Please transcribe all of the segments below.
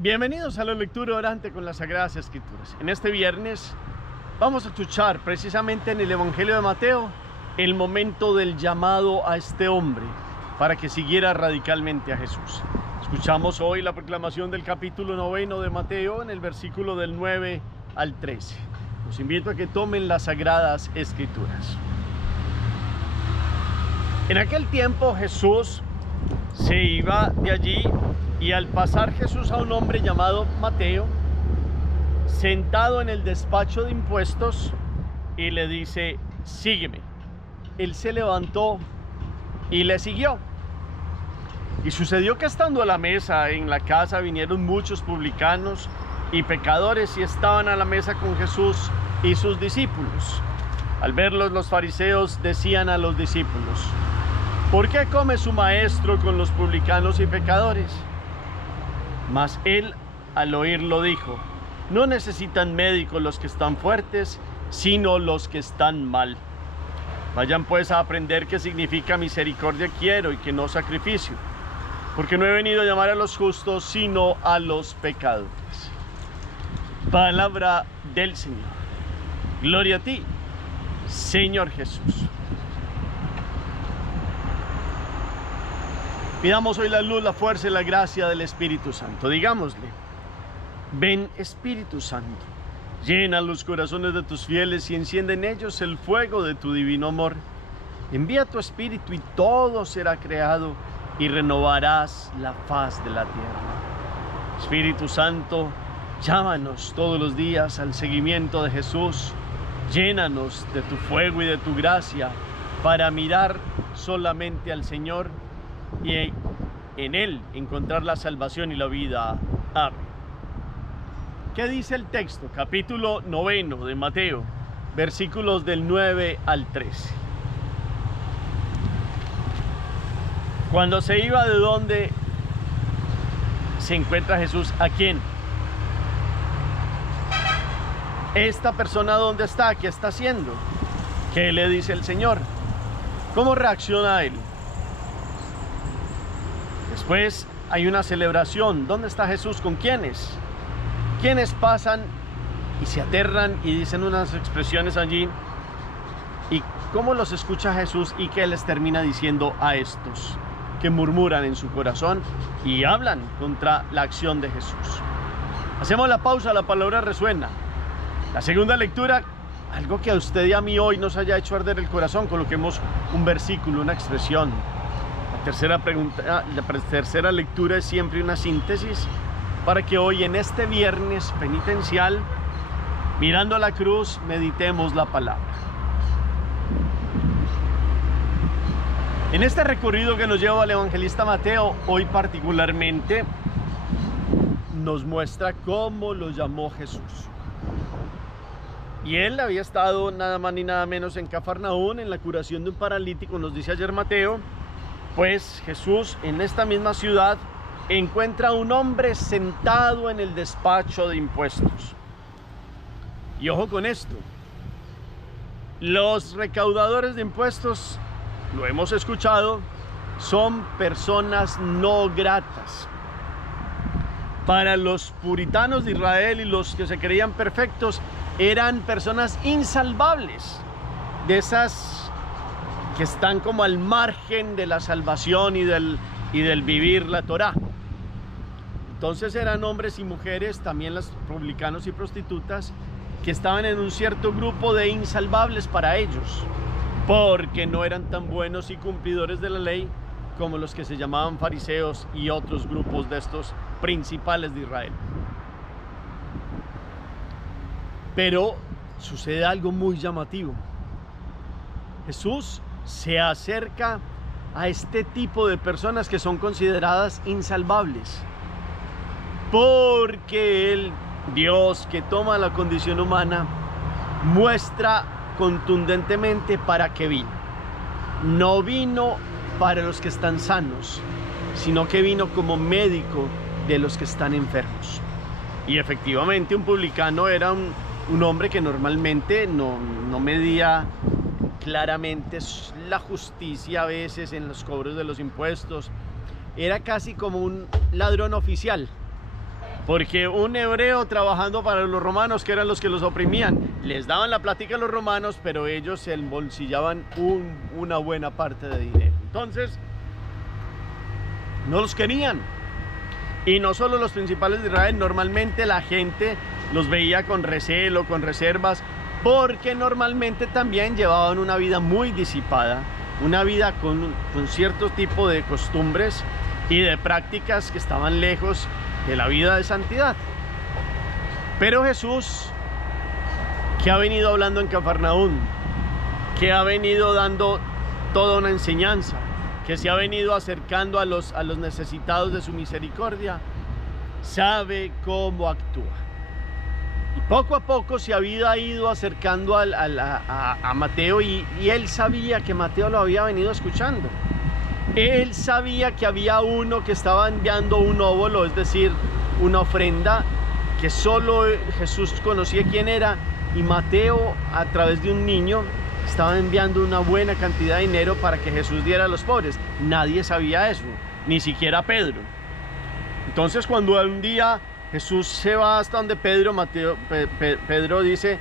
Bienvenidos a la lectura orante con las Sagradas Escrituras. En este viernes vamos a escuchar precisamente en el Evangelio de Mateo el momento del llamado a este hombre para que siguiera radicalmente a Jesús. Escuchamos hoy la proclamación del capítulo 9 de Mateo en el versículo del 9 al 13. Los invito a que tomen las Sagradas Escrituras. En aquel tiempo Jesús se iba de allí y al pasar Jesús a un hombre llamado Mateo, sentado en el despacho de impuestos, y le dice: sígueme. Él se levantó y le siguió. Y sucedió que estando a la mesa en la casa vinieron muchos publicanos y pecadores y estaban a la mesa con Jesús y sus discípulos. Al verlos, los fariseos decían a los discípulos: ¿por qué come su maestro con los publicanos y pecadores? Mas él, al oírlo, dijo: no necesitan médicos los que están fuertes, sino los que están mal. Vayan pues a aprender qué significa misericordia quiero y que no sacrificio, porque no he venido a llamar a los justos, sino a los pecadores. Palabra del Señor. Gloria a ti, Señor Jesús. Pidamos hoy la luz, la fuerza y la gracia del Espíritu Santo. Digámosle: ven, Espíritu Santo, llena los corazones de tus fieles y enciende en ellos el fuego de tu divino amor. Envía tu Espíritu y todo será creado y renovarás la faz de la tierra. Espíritu Santo, llámanos todos los días al seguimiento de Jesús. Llénanos de tu fuego y de tu gracia para mirar solamente al Señor y en Él encontrar la salvación y la vida. Amén. ¿Qué dice el texto? Capítulo 9 de Mateo, versículos del 9 al 13. Cuando se iba de donde se encuentra Jesús, ¿a quién? Esta persona, ¿dónde está? ¿Qué está haciendo? ¿Qué le dice el Señor? ¿Cómo reacciona él? Después hay una celebración. ¿Dónde está Jesús? ¿Con quiénes? ¿Quiénes pasan y se aterran y dicen unas expresiones allí? ¿Y cómo los escucha Jesús y qué les termina diciendo a estos que murmuran en su corazón y hablan contra la acción de Jesús? Hacemos la pausa, la palabra resuena. La segunda lectura, algo que a usted y a mí hoy nos haya hecho arder el corazón. Coloquemos un versículo, una expresión. La tercera lectura es siempre una síntesis para que hoy, en este viernes penitencial, mirando a la cruz, meditemos la palabra. En este recorrido que nos lleva al evangelista Mateo, hoy particularmente nos muestra cómo lo llamó Jesús. Y él había estado nada más ni nada menos en Cafarnaún, en la curación de un paralítico, nos dice ayer Mateo. Pues Jesús, en esta misma ciudad, encuentra a un hombre sentado en el despacho de impuestos. Y ojo con esto: los recaudadores de impuestos, lo hemos escuchado, son personas no gratas. Para los puritanos de Israel y los que se creían perfectos, eran personas insalvables, de esas que están como al margen de la salvación y del vivir la Torá. Entonces eran hombres y mujeres, también los publicanos y prostitutas, que estaban en un cierto grupo de insalvables para ellos, porque no eran tan buenos y cumplidores de la ley como los que se llamaban fariseos y otros grupos de estos principales de Israel. Pero sucede algo muy llamativo. Jesús se acerca a este tipo de personas que son consideradas insalvables, porque el Dios que toma la condición humana muestra contundentemente para qué vino. No vino para los que están sanos, sino que vino como médico de los que están enfermos. Y efectivamente un publicano era un hombre que normalmente no medía claramente la justicia a veces en los cobros de los impuestos. Era casi como un ladrón oficial. Porque un hebreo trabajando para los romanos, que eran los que los oprimían, les daban la plática a los romanos, pero ellos se embolsillaban una buena parte de dinero. Entonces, no los querían. Y no solo los principales de Israel, normalmente la gente los veía con recelo, con reservas, porque normalmente también llevaban una vida muy disipada, una vida con cierto tipo de costumbres y de prácticas que estaban lejos de la vida de santidad. Pero Jesús, que ha venido hablando en Cafarnaún, que ha venido dando toda una enseñanza, que se ha venido acercando a los necesitados de su misericordia, sabe cómo actúa. Y poco a poco se había ido acercando a Mateo, y él sabía que Mateo lo había venido escuchando. Él sabía que había uno que estaba enviando un óbolo, es decir, una ofrenda que solo Jesús conocía quién era, y Mateo, a través de un niño, estaba enviando una buena cantidad de dinero para que Jesús diera a los pobres. Nadie sabía eso, ni siquiera Pedro. Entonces, cuando un día Jesús se va hasta donde Pedro, Pedro dice,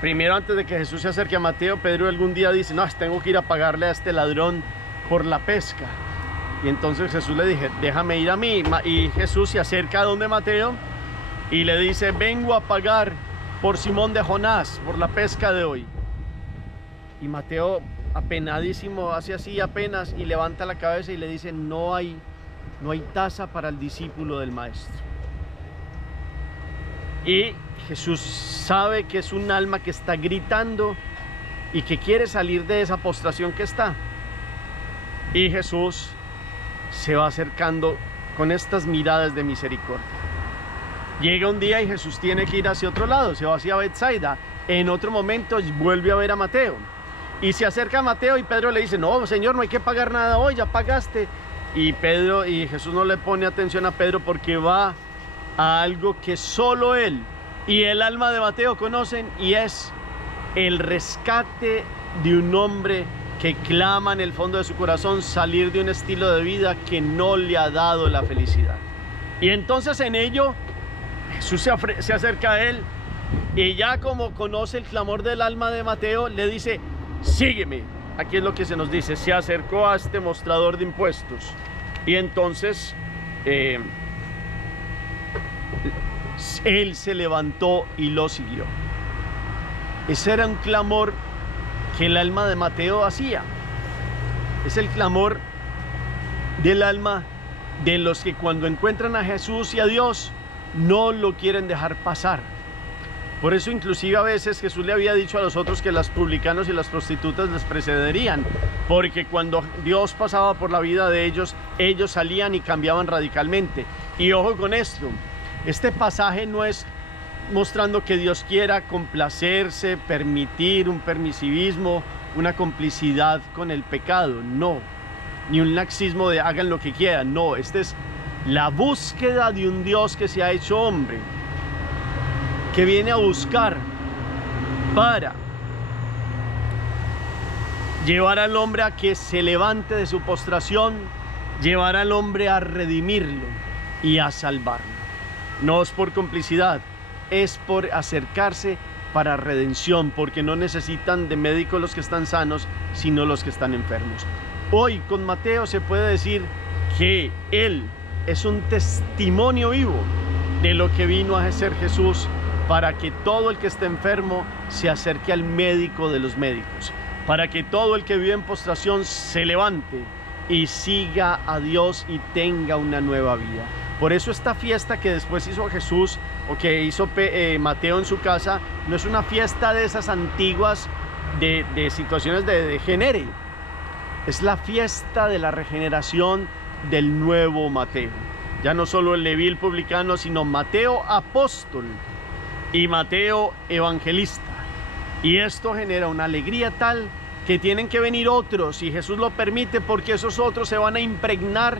primero antes de que Jesús se acerque a Mateo, Pedro algún día dice, no, tengo que ir a pagarle a este ladrón por la pesca. Y entonces Jesús le dije, déjame ir a mí. Y Jesús se acerca a donde Mateo y le dice, vengo a pagar por Simón de Jonás, por la pesca de hoy. Y Mateo, apenadísimo, hace así apenas y levanta la cabeza y le dice, no hay taza para el discípulo del maestro. Y Jesús sabe que es un alma que está gritando y que quiere salir de esa postración que está. Y Jesús se va acercando con estas miradas de misericordia. Llega un día y Jesús tiene que ir hacia otro lado, se va hacia Betsaida. En otro momento vuelve a ver a Mateo y se acerca a Mateo, y Pedro le dice, no, Señor, no hay que pagar nada hoy, ya pagaste. Y Jesús no le pone atención a Pedro, porque va a algo que solo él y el alma de Mateo conocen, y es el rescate de un hombre que clama en el fondo de su corazón salir de un estilo de vida que no le ha dado la felicidad. Y entonces en ello Jesús se acerca a él, y ya como conoce el clamor del alma de Mateo, le dice, sígueme. Aquí es lo que se nos dice, se acercó a este mostrador de impuestos, y entonces él se levantó y lo siguió. Ese era un clamor que el alma de Mateo hacía. Es el clamor del alma de los que cuando encuentran a Jesús y a Dios no lo quieren dejar pasar. Por eso inclusive a veces Jesús le había dicho a los otros que los publicanos y las prostitutas les precederían, porque cuando Dios pasaba por la vida de ellos, ellos salían y cambiaban radicalmente. Y ojo con esto, este pasaje no es mostrando que Dios quiera complacerse, permitir un permisivismo, una complicidad con el pecado, no, ni un laxismo de hagan lo que quieran, no. Esta es la búsqueda de un Dios que se ha hecho hombre, que viene a buscar para llevar al hombre a que se levante de su postración, llevar al hombre a redimirlo y a salvarlo. No es por complicidad, es por acercarse para redención, porque no necesitan de médicos los que están sanos, sino los que están enfermos. Hoy con Mateo se puede decir que él es un testimonio vivo de lo que vino a ser Jesús, para que todo el que esté enfermo se acerque al médico de los médicos, para que todo el que vive en postración se levante y siga a Dios y tenga una nueva vida. Por eso esta fiesta que después hizo Jesús, o que hizo Mateo en su casa, no es una fiesta de esas antiguas de situaciones de degenere. Es la fiesta de la regeneración del nuevo Mateo. Ya no solo el Leví el publicano, sino Mateo apóstol y Mateo evangelista. Y esto genera una alegría tal que tienen que venir otros, y Jesús lo permite, porque esos otros se van a impregnar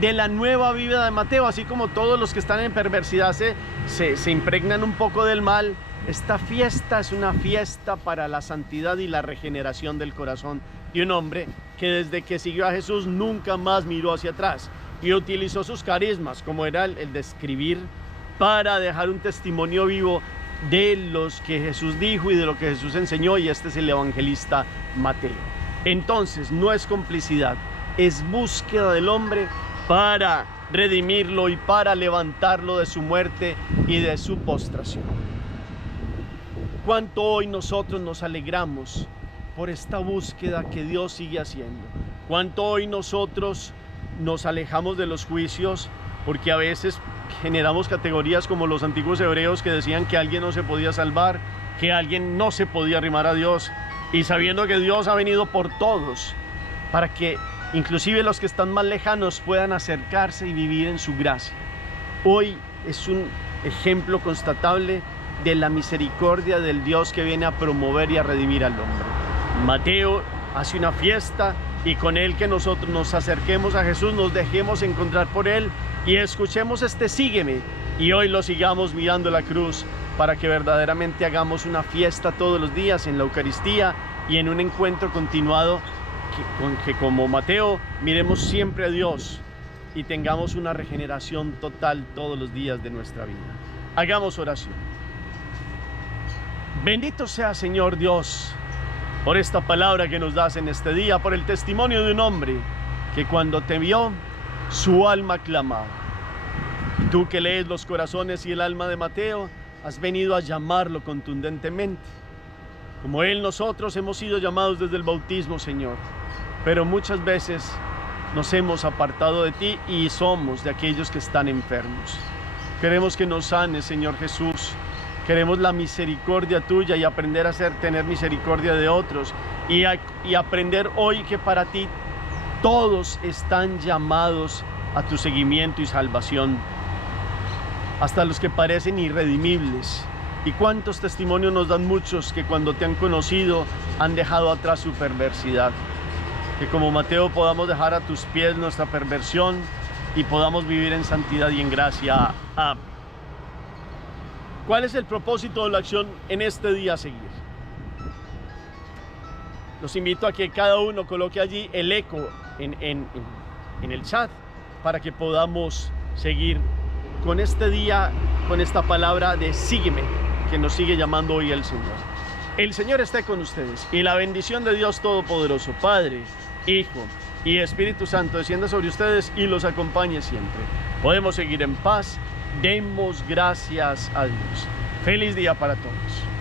de la nueva vida de Mateo, así como todos los que están en perversidad se impregnan un poco del mal. Esta fiesta es una fiesta para la santidad y la regeneración del corazón de un hombre que desde que siguió a Jesús nunca más miró hacia atrás y utilizó sus carismas, como era el de escribir para dejar un testimonio vivo de los que Jesús dijo y de lo que Jesús enseñó, y este es el evangelista Mateo. Entonces no es complicidad, es búsqueda del hombre para redimirlo y para levantarlo de su muerte y de su postración. Cuánto hoy nosotros nos alegramos por esta búsqueda que Dios sigue haciendo. Cuánto hoy nosotros nos alejamos de los juicios, porque a veces generamos categorías como los antiguos hebreos que decían que alguien no se podía salvar, que alguien no se podía arrimar a Dios, y sabiendo que Dios ha venido por todos para que inclusive los que están más lejanos puedan acercarse y vivir en su gracia. Hoy es un ejemplo constatable de la misericordia del Dios que viene a promover y a redimir al hombre. Mateo hace una fiesta, y con él que nosotros nos acerquemos a Jesús, nos dejemos encontrar por él y escuchemos este sígueme, y hoy lo sigamos mirando la cruz, para que verdaderamente hagamos una fiesta todos los días en la Eucaristía y en un encuentro continuado, que como Mateo miremos siempre a Dios y tengamos una regeneración total todos los días de nuestra vida. Hagamos oración. Bendito sea, Señor Dios, por esta palabra que nos das en este día, por el testimonio de un hombre que cuando te vio, su alma clamaba. Y tú que lees los corazones y el alma de Mateo, has venido a llamarlo contundentemente. Como él, nosotros hemos sido llamados desde el bautismo, Señor, pero muchas veces nos hemos apartado de ti y somos de aquellos que están enfermos. Queremos que nos sanes, Señor Jesús. Queremos la misericordia tuya y aprender a tener misericordia de otros, y aprender hoy que para ti todos están llamados a tu seguimiento y salvación, hasta los que parecen irredimibles. Y cuántos testimonios nos dan muchos que cuando te han conocido han dejado atrás su perversidad. Que como Mateo podamos dejar a tus pies nuestra perversión y podamos vivir en santidad y en gracia. Amén. ¿Cuál es el propósito de la acción en este día a seguir? Los invito a que cada uno coloque allí el eco en el chat, para que podamos seguir con este día, con esta palabra de sígueme, que nos sigue llamando hoy el Señor. El Señor esté con ustedes, y la bendición de Dios Todopoderoso, Padre, Hijo y Espíritu Santo, descienda sobre ustedes y los acompañe siempre. Podemos seguir en paz. Demos gracias a Dios. Feliz día para todos.